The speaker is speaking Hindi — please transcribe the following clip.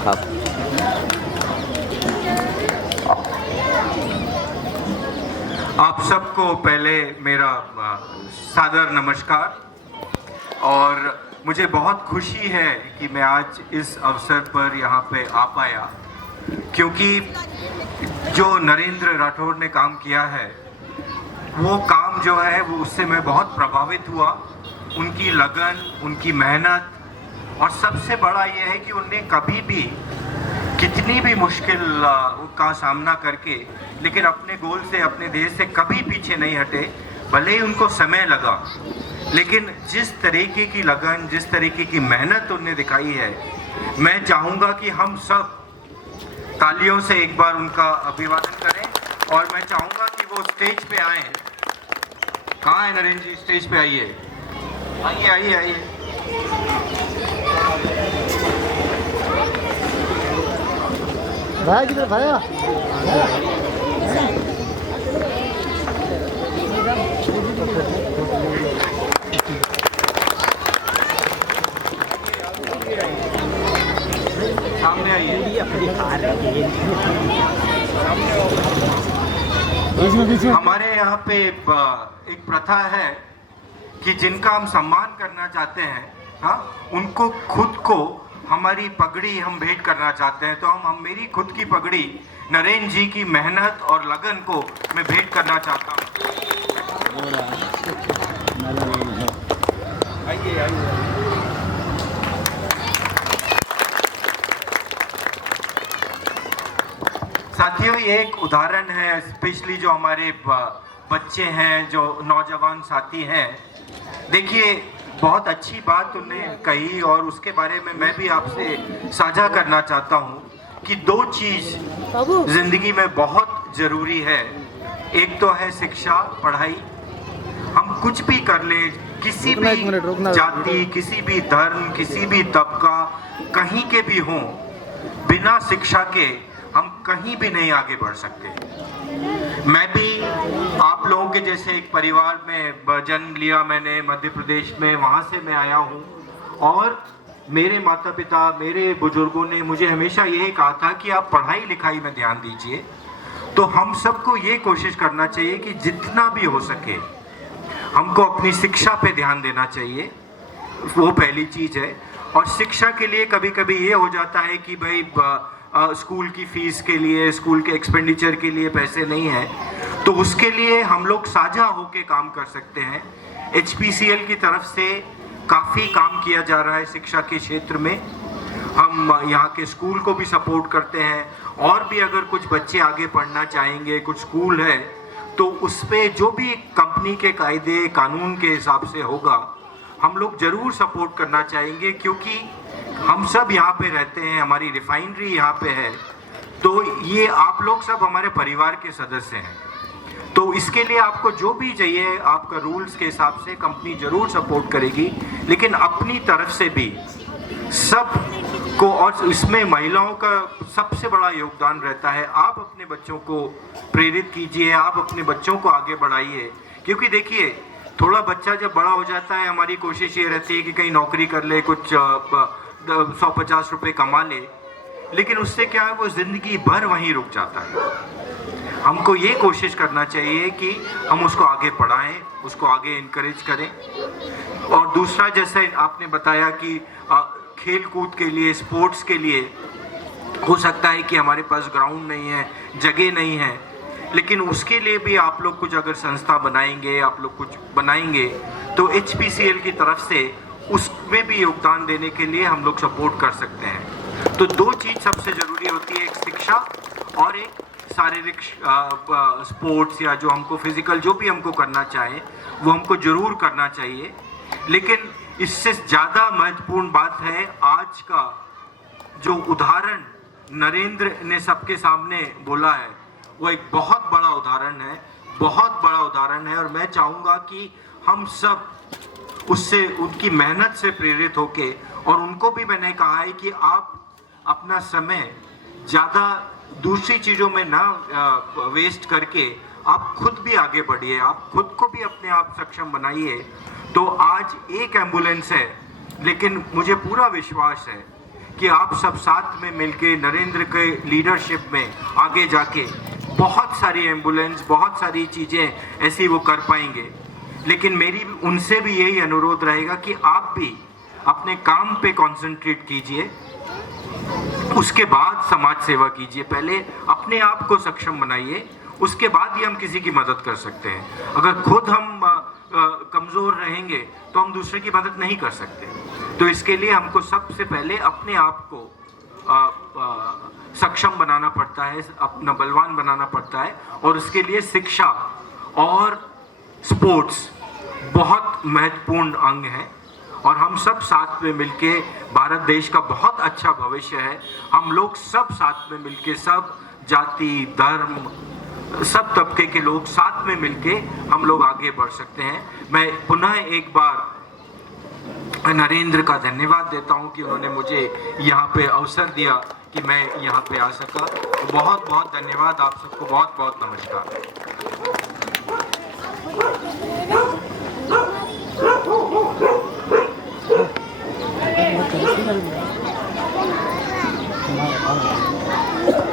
आप सबको पहले मेरा सादर नमस्कार। और मुझे बहुत खुशी है कि मैं आज इस अवसर पर यहाँ पे आ पाया, क्योंकि जो नरेंद्र राठौड़ ने काम किया है वो काम जो है वो उससे मैं बहुत प्रभावित हुआ। उनकी लगन, उनकी मेहनत, और सबसे बड़ा ये है कि उनने कभी भी कितनी भी मुश्किल का सामना करके लेकिन अपने गोल से, अपने ध्येय से कभी पीछे नहीं हटे। भले ही उनको समय लगा, लेकिन जिस तरीके की लगन, जिस तरीके की मेहनत उन्होंने दिखाई है, मैं चाहूँगा कि हम सब तालियों से एक बार उनका अभिवादन करें। और मैं चाहूँगा कि वो स्टेज पे आए। कहाँ है नरेंद्र जी? स्टेज पे आइए, आइए आइए आइए। भाया किधर भाया? सामने आइए। हमारे यहाँ पे एक प्रथा है कि जिनका हम सम्मान करना चाहते हैं, हाँ, उनको खुद को हमारी पगड़ी हम भेंट करना चाहते हैं। तो हम मेरी खुद की पगड़ी नरेंद्र जी की मेहनत और लगन को मैं भेंट करना चाहता हूँ। आइए आइए। साथियों, ये एक उदाहरण है, स्पेशली जो हमारे बच्चे हैं, जो नौजवान साथी हैं। देखिए, बहुत अच्छी बात उन्होंने कही और उसके बारे में मैं भी आपसे साझा करना चाहता हूँ कि दो चीज़ जिंदगी में बहुत ज़रूरी है। एक तो है शिक्षा, पढ़ाई। हम कुछ भी कर ले, किसी भी जाति, किसी भी धर्म, किसी भी तबका, कहीं के भी हों, बिना शिक्षा के हम कहीं भी नहीं आगे बढ़ सकते। मैं भी आप लोगों के जैसे एक परिवार में जन्म लिया मैंने, मध्य प्रदेश में, वहाँ से मैं आया हूँ। और मेरे माता पिता, मेरे बुजुर्गों ने मुझे हमेशा यही कहा था कि आप पढ़ाई लिखाई में ध्यान दीजिए। तो हम सबको ये कोशिश करना चाहिए कि जितना भी हो सके हमको अपनी शिक्षा पे ध्यान देना चाहिए। वो पहली चीज़ है। और शिक्षा के लिए कभी कभी ये हो जाता है कि भाई स्कूल की फीस के लिए, स्कूल के एक्सपेंडिचर के लिए पैसे नहीं है, तो उसके लिए हम लोग साझा होके काम कर सकते हैं। HPCL की तरफ से काफ़ी काम किया जा रहा है शिक्षा के क्षेत्र में। हम यहाँ के स्कूल को भी सपोर्ट करते हैं, और भी अगर कुछ बच्चे आगे पढ़ना चाहेंगे, कुछ स्कूल है, तो उस पर जो भी कंपनी के कायदे कानून के हिसाब से होगा हम लोग ज़रूर सपोर्ट करना चाहेंगे, क्योंकि हम सब यहाँ पे रहते हैं, हमारी रिफाइनरी यहाँ पे है, तो ये आप लोग सब हमारे परिवार के सदस्य हैं। तो इसके लिए आपको जो भी चाहिए, आपका रूल्स के हिसाब से कंपनी ज़रूर सपोर्ट करेगी, लेकिन अपनी तरफ से भी सब को, और इसमें महिलाओं का सबसे बड़ा योगदान रहता है। आप अपने बच्चों को प्रेरित कीजिए, आप अपने बच्चों को आगे बढ़ाइए। क्योंकि देखिए, थोड़ा बच्चा जब बड़ा हो जाता है, हमारी कोशिश ये रहती है कि कहीं नौकरी कर ले, कुछ 150 रुपये कमा ले, लेकिन उससे क्या है, वो ज़िंदगी भर वहीं रुक जाता है। हमको ये कोशिश करना चाहिए कि हम उसको आगे पढ़ाएं, उसको आगे इनकरेज करें। और दूसरा, जैसे आपने बताया कि खेल कूद के लिए, स्पोर्ट्स के लिए हो सकता है कि हमारे पास ग्राउंड नहीं है, जगह नहीं है, लेकिन उसके लिए भी आप लोग कुछ अगर संस्था बनाएंगे, आप लोग कुछ बनाएंगे, तो HPCL की तरफ से उसमें भी योगदान देने के लिए हम लोग सपोर्ट कर सकते हैं। तो दो चीज़ सबसे ज़रूरी होती है, एक शिक्षा और एक शारीरिक स्पोर्ट्स, या जो हमको फिजिकल जो भी हमको करना चाहे वो हमको ज़रूर करना चाहिए। लेकिन इससे ज़्यादा महत्वपूर्ण बात है, आज का जो उदाहरण नरेंद्र ने सबके सामने बोला है, वो एक बहुत बड़ा उदाहरण है, बहुत बड़ा उदाहरण है। और मैं चाहूँगा कि हम सब उससे, उनकी मेहनत से प्रेरित होके, और उनको भी मैंने कहा है कि आप अपना समय ज़्यादा दूसरी चीज़ों में ना वेस्ट करके आप खुद भी आगे बढ़िए, आप खुद को भी अपने आप सक्षम बनाइए। तो आज एक एम्बुलेंस है, लेकिन मुझे पूरा विश्वास है कि आप सब साथ में मिलके नरेंद्र के लीडरशिप में आगे जाके बहुत सारी एम्बुलेंस, बहुत सारी चीज़ें ऐसी वो कर पाएंगे। लेकिन मेरी उनसे भी यही अनुरोध रहेगा कि आप भी अपने काम पे कंसंट्रेट कीजिए, उसके बाद समाज सेवा कीजिए। पहले अपने आप को सक्षम बनाइए, उसके बाद ही हम किसी की मदद कर सकते हैं। अगर खुद हम कमज़ोर रहेंगे तो हम दूसरे की मदद नहीं कर सकते। तो इसके लिए हमको सबसे पहले अपने आप को सक्षम बनाना पड़ता है, अपना बलवान बनाना पड़ता है, और उसके लिए शिक्षा और स्पोर्ट्स बहुत महत्वपूर्ण अंग है। और हम सब साथ में मिलके, भारत देश का बहुत अच्छा भविष्य है, हम लोग सब साथ में मिलके, सब जाति धर्म सब तबके के लोग साथ में मिलके हम लोग आगे बढ़ सकते हैं। मैं पुनः एक बार नरेंद्र का धन्यवाद देता हूं कि उन्होंने मुझे यहाँ पे अवसर दिया कि मैं यहाँ पे आ सका। बहुत बहुत धन्यवाद आप सबको, बहुत बहुत नमस्कार। हमारा